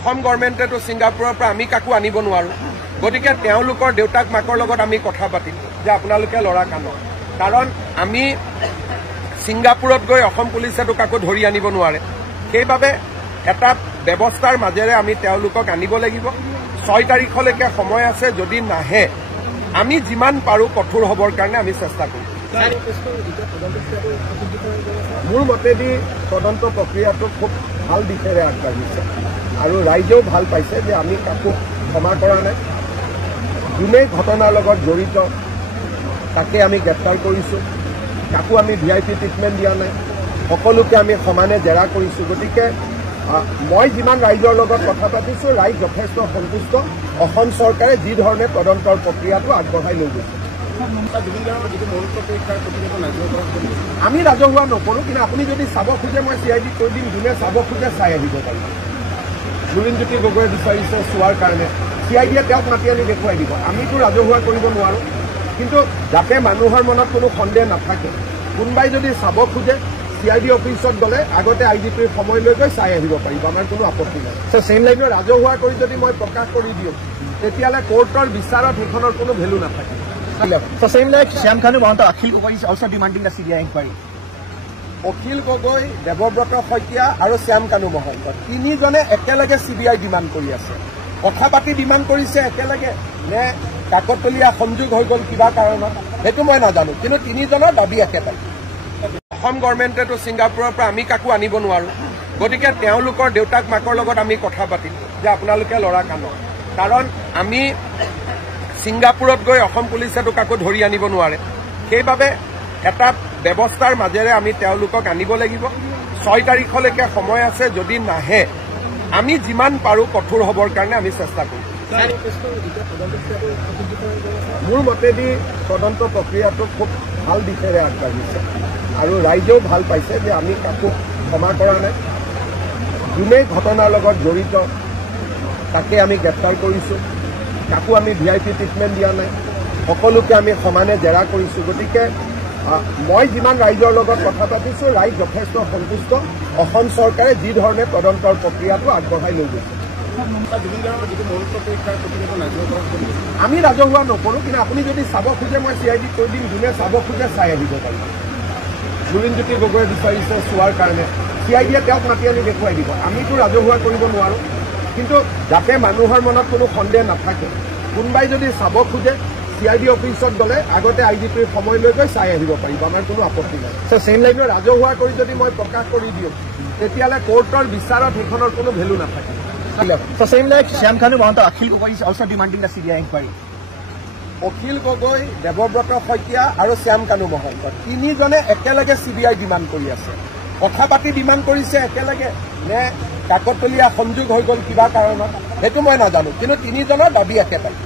অসম গভৰ্ণমেণ্টেতো ছিংগাপুৰৰ পৰা আমি কাকো আনিব নোৱাৰো গতিকে তেওঁলোকৰ দেউতাক মাকৰ লগত আমি কথা পাতিম যে আপোনালোকে লৰা কানক কাৰণ আমি ছিংগাপুৰত গৈ অসম পুলিচেতো কাকো ধৰি আনিব নোৱাৰে সেইবাবে এটা ব্যৱস্থাৰ মাজেৰে আমি তেওঁলোকক আনিব লাগিব 6 তাৰিখলৈকে সময় আছে যদি নাহে আমি যিমান পাৰো কঠোৰ হবৰ কাৰণে আমি চেষ্টা কৰিম মোৰ মতেদি তদন্ত প্ৰক্ৰিয়াটো খুব ভাল দিশেৰে আগবাঢ়িছে আৰু ৰাইজেও ভাল পাইছে যে আমি কাকো ক্ষমা কৰা নাই যোনে ঘটনাৰ লগত জড়িত তাকে আমি গ্ৰেপ্তাৰ কৰিছোঁ কাকো আমি VIP ট্ৰিটমেণ্ট দিয়া নাই সকলোকে আমি সমানে জেৰা কৰিছোঁ গতিকে মই যিমান ৰাইজৰ লগত কথা পাতিছোঁ ৰাইজ যথেষ্ট সন্তুষ্ট অসম চৰকাৰে যি ধৰণে তদন্তৰ প্ৰক্ৰিয়াটো আগবঢ়াই লৈ গৈছে আমি ৰাজহুৱা নকৰোঁ কিন্তু আপুনি যদি চাব খোজে মই CID কৈ দিম যোনে চাব খোজে চাই আহিব পাৰিব লুৰিণজ্যোতি গগৈয়ে বিচাৰিছে চোৱাৰ কাৰণে CIDয়ে তেওঁক মাতি আনি দেখুৱাই দিব আমিতো ৰাজহুৱা কৰিব নোৱাৰোঁ কিন্তু যাতে মানুহৰ মনত কোনো সন্দেহ নাথাকে কোনোবাই যদি চাব খোজে CID অফিচত গ'লে আগতে IGPৰ সময় লৈ গৈ চাই আহিব পাৰিব আমাৰ কোনো আপত্তি নাই চেম লাইনত ৰাজহুৱা কৰি যদি মই প্ৰকাশ কৰি দিওঁ তেতিয়াহ'লে কোৰ্টৰ বিচাৰত সেইখনৰ কোনো ভেলু নাথাকে So same like Shyam Kanu Mahanta, Akhil Gogoi is also demanding the CBI inquiry. Akhil Gogoi Debabrata Saikia আৰু শ্যাম কানু মহন্ত তিনিজনে একেলগে CBI ডিমাণ্ড কৰি আছে কথা পাতি ডিমাণ্ড কৰিছে একেলগে নে কাকতলীয়া সংযোগ হৈ গ'ল কিবা কাৰণত সেইটো মই নাজানো কিন্তু তিনিজনৰ দাবী একেটাই অসম গভৰ্ণমেণ্টেতো ছিংগাপুৰৰ পৰা আমি কাকো আনিব নোৱাৰো গতিকে তেওঁলোকৰ দেউতাক মাকৰ লগত আমি কথা পাতিম যে আপোনালোকে লৰা কানক কাৰণ আমি ছিংগাপুৰত গৈ অসম পুলিচেতো কাকো ধৰি আনিব নোৱাৰে সেইবাবে এটা ব্যৱস্থাৰ মাজেৰে আমি তেওঁলোকক আনিব লাগিব 6 তাৰিখলৈকে সময় আছে যদি নাহে আমি যিমান পাৰো কঠোৰ হবৰ কাৰণে আমি চেষ্টা কৰিম মোৰ মতেদি তদন্ত প্ৰক্ৰিয়াটো খুব ভাল দিশেৰে আগবাঢ়িছে আৰু ৰাইজেও ভাল পাইছে যে আমি কাকো ক্ষমা কৰা নাই যোনে ঘটনাৰ লগত জড়িত তাকে আমি গ্ৰেপ্তাৰ কৰিছোঁ কাকো আমি VIP ট্ৰিটমেণ্ট দিয়া নাই সকলোকে আমি সমানে জেৰা কৰিছোঁ গতিকে মই যিমান ৰাইজৰ লগত কথা পাতিছোঁ ৰাইজ যথেষ্ট সন্তুষ্ট অসম চৰকাৰে যি ধৰণে তদন্তৰ প্ৰক্ৰিয়াটো আগবঢ়াই লৈ গৈছে আমি ৰাজহুৱা নকৰোঁ কিন্তু আপুনি যদি চাব খোজে মই CID কৈ দিম যোনে চাব খোজে চাই আহিব পাৰিব লুৰিণজ্যোতি গগৈয়ে বিচাৰিছে চোৱাৰ কাৰণে CIDয়ে তেওঁক মাতি আনি দেখুৱাই দিব আমিতো ৰাজহুৱা কৰিব নোৱাৰোঁ কিন্তু যাতে মানুহৰ মনত কোনো সন্দেহ নাথাকে কোনোবাই যদি চাব খোজে CID অফিচত গ'লে আগতে IGPৰ সময় লৈ গৈ চাই আহিব পাৰিব আমাৰ কোনো আপত্তি নাই চেম লাইনত ৰাজহুৱা কৰি যদি মই প্ৰকাশ কৰি দিওঁ তেতিয়াহ'লে কোৰ্টৰ বিচাৰত সেইখনৰ কোনো ভেলু নাথাকে So same like Shyam Kanu Mahanta, Akhil Gogoi is also demanding the CBI inquiry. Akhil Gogoi Debabrata Saikia আৰু শ্যাম কানু মহন্ত তিনিজনে একেলগে CBI ডিমাণ্ড কৰি আছে কথা পাতি ডিমাণ্ড কৰিছে একেলগে নে কাকতলীয়া সংযোগ হৈ গ'ল কিবা কাৰণত সেইটো মই নাজানো কিন্তু তিনিজনৰ দাবী একেটাই